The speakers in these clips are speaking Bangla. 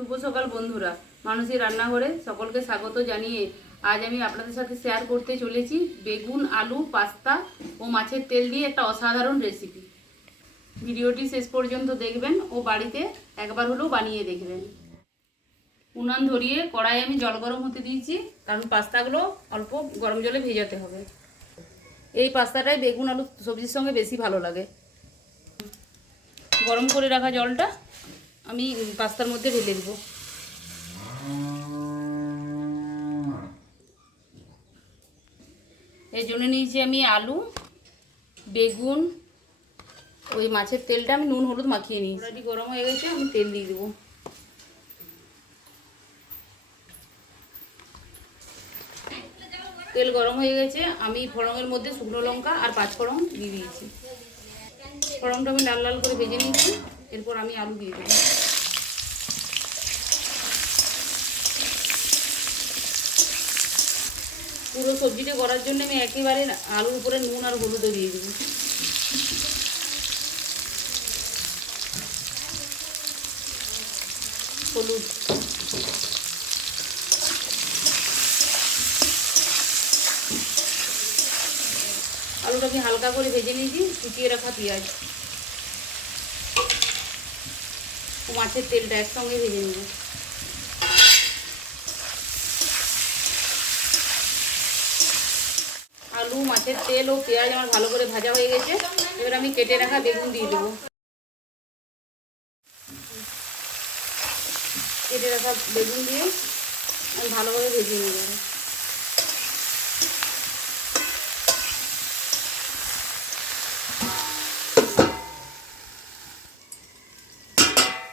শুভ সকাল বন্ধুরা, মানুষের রান্নাঘরে সকলকে স্বাগত জানিয়ে আজ আমি আপনাদের সাথে শেয়ার করতে চলেছি বেগুন, আলু, পাস্তা ও মাছের তেল দিয়ে একটা অসাধারণ রেসিপি। ভিডিওটি শেষ পর্যন্ত দেখবেন ও বাড়িতে একবার হলেও বানিয়ে দেখবেন। উনান ধরিয়ে কড়াইয়ে আমি জল গরম হতে দিয়েছি, কারণ পাস্তাগুলো অল্প গরম জলে ভেজাতে হবে। এই পাস্তাটাই বেগুন আলু সবজির সঙ্গে বেশি ভালো লাগে। গরম করে রাখা জলটা আমি পাস্তার মধ্যে ঢেলে দেব। এর জন্য নিয়েছি আমি আলু, বেগুন, ওই মাছের তেলটা আমি নুন হলুদ মাখিয়ে নিয়েছি। অলরেডি গরম হয়ে গেছে, আমি তেল দিয়ে দেবো। তেল গরম হয়ে গেছে, আমি ফোড়নের মধ্যে শুকনো লঙ্কা আর 5 ফোড়ন দিয়ে দিয়েছি। ফোড়নটা আমি লাল লাল করে ভেজে নিয়েছি। এরপর আমি আলু দিয়ে দেবো। পুরো সবজিটা করার জন্য আমি একেবারে আলুর উপরে নুন আর হলুদও দিয়ে দেবো। হলুদ, আলুটা আমি হালকা করে ভেজে নিয়েছি। কুচিয়ে রাখা পেঁয়াজ ও মাছের তেলটা একসঙ্গে ভেজে নেব। আলু, মাছের তেল ও পেঁয়াজ আমার ভালো করে ভাজা হয়ে গেছে। এবার আমি কেটে রাখা বেগুন দিয়ে দেবো। কেটে রাখা বেগুন দিয়ে আমি ভালোভাবে ভেজে নেব।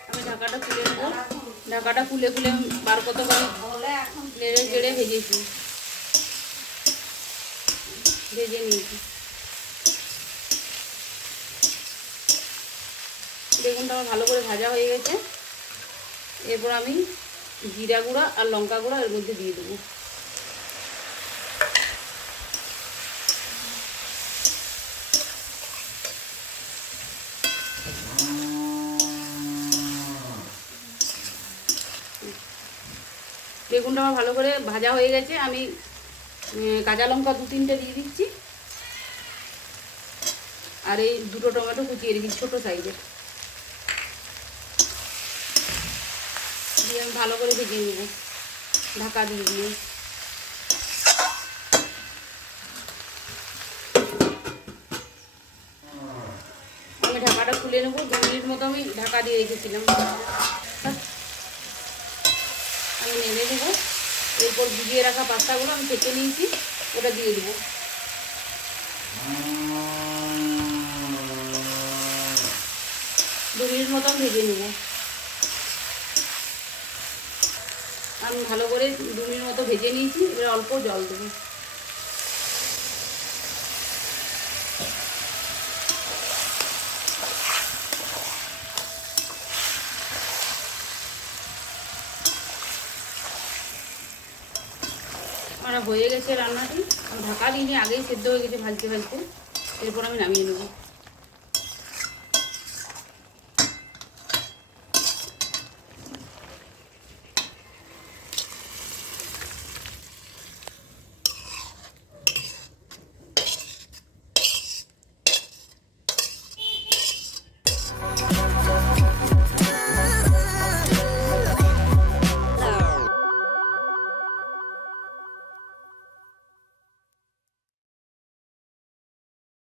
আমি ঢাকাটা খুলে নেব। ঢাকাটা খুলে খুলে বার কত করে নেড়ে চেড়ে ভেজে নিয়েছি। বেগুনটা আমার ভালো করে ভাজা হয়ে গেছে। এরপর আমি জিরা গুঁড়া আর লঙ্কা গুঁড়া এর মধ্যে দিয়ে দেবো। বেগুনটা আমার ভালো করে ভাজা হয়ে গেছে। আমি কাঁচা লঙ্কা 2-3টে দিয়ে দিচ্ছি, আর এই 2টো টমেটো কুচিয়ে দিচ্ছি ছোটো সাইজের। দিয়ে আমি ভালো করে ভেজে নেব ঢাকা দিয়ে। আমি ঢাকাটা খুলে নেব। 2 মিনিট মতো আমি ঢাকা দিয়ে রেখেছিলাম। আমি নেড়ে নেব। এরপর ভিজিয়ে রাখা পাস্তাগুলো আমি কেটে নিয়েছি, ওটা দিয়ে দেবো। দু মিনিট মতো আমি ভেজে নেব। আমি ভালো করে 2 মিনিট মতো ভেজে নিয়েছি। এবার অল্প জল দেবো। আমার হয়ে গেছে রান্নাটি। আমি ঢাকা দিইনি, আগেই সেদ্ধ হয়ে গেছে ভাজতে ভাজতে। এরপর আমি নামিয়ে নেব।